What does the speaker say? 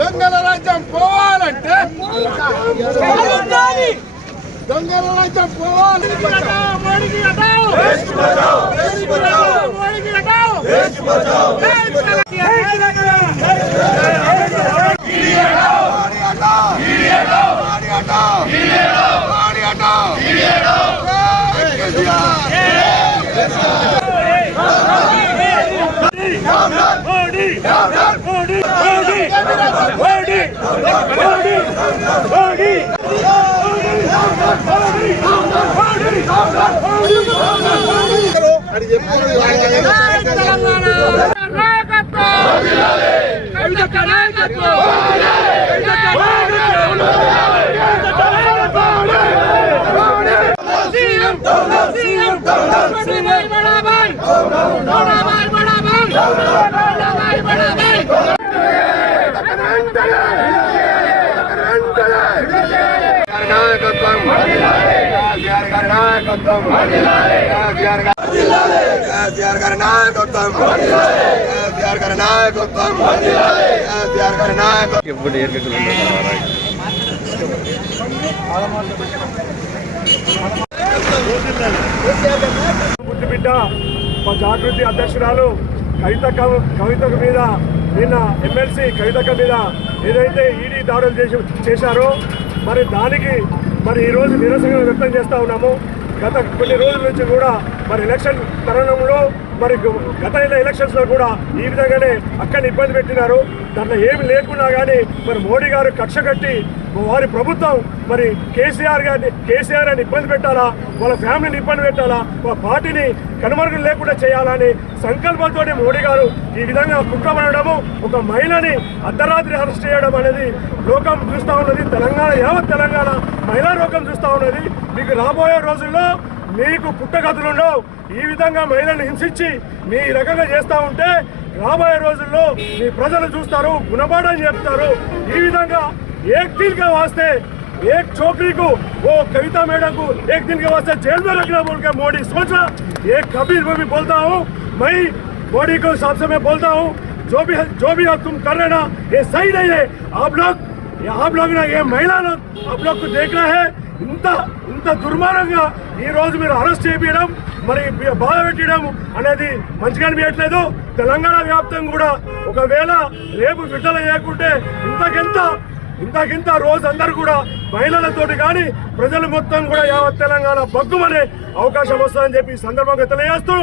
దొంగల రాజ్యం పోవాలంటే దొంగల రాజ్యం పోవాలి తెలంగాణ నాయకత్వం బుద్ధి బిడ్డ మా జాగృతి అధ్యక్షురాలు కవిత కవిత మీద నిన్న ఎమ్మెల్సీ కవితక మీద ఏదైతే ఈడీ దాడులు చేసి చేశారో మరి దానికి మరి ఈరోజు నిరసన వ్యక్తం చేస్తూ ఉన్నాము. గత కొన్ని రోజుల నుంచి కూడా మరి ఎలక్షన్ తరుణంలో మరి గత ఎలక్షన్స్లో కూడా ఈ విధంగానే అక్కడిని ఇబ్బంది పెట్టినారు. దాంట్లో ఏమి లేకున్నా కానీ మరి మోడీ గారు కక్ష కట్టి వారి ప్రభుత్వం మరి కేసీఆర్ గారిని కేసీఆర్ అని ఇబ్బంది పెట్టాలా? వాళ్ళ ఫ్యామిలీని ఇబ్బంది పెట్టాలా? వాళ్ళ పార్టీని కనుమరుగు లేకుండా చేయాలని సంకల్పంతో మోడీ గారు ఈ విధంగా కుట్రపడము ఒక మహిళని అర్ధరాత్రి అరెస్ట్ చేయడం అనేది లోకం చూస్తూ ఉన్నది. తెలంగాణ యావత్ తెలంగాణ మహిళా లోకం చూస్తూ ఉన్నది. మీకు రాబోయే రోజుల్లో మీకు పుట్టగతులుండవు ఈ విధంగా మహిళలను హింసించి మీ ఈ రకంగా చేస్తూ ఉంటే రాబోయే రోజుల్లో మీ ప్రజలు చూస్తారు గుణపాఠం చెప్తారు ఈ విధంగా एक दिन का वास्ते एक छोकरी को वो कविता मैडम को एक दिन के वास्ते जेल में रखना बोल के मोदी सोचा ये कभी मैं भी बोलता हूँ मैं मोदी को हिसाब से मैं बोलता हूँ जो भी जो भी अब तुम कर रहे ना ये सही नहीं है आप लोग ये आप लोग ना ये महिला लोग आप लोग को देखना है ఇంత ఇంత దుర్మార్గంగా ఈ రోజు మీరు అరెస్ట్ చేపించడం మరి బాధ పెట్టడం అనేది మంచిగా అనిపించట్లేదు. తెలంగాణ వ్యాప్తంగా కూడా ఒకవేళ రేపు విడుదల చేయకుంటే ఇంతకెంత ఇంతకింత రోజు అందరు కూడా మహిళలతోటి కానీ ప్రజలు మొత్తం కూడా యావత్ తెలంగాణ బగ్గుమనే అవకాశం వస్తుందని చెప్పి సందర్భంగా తెలియజేస్తూ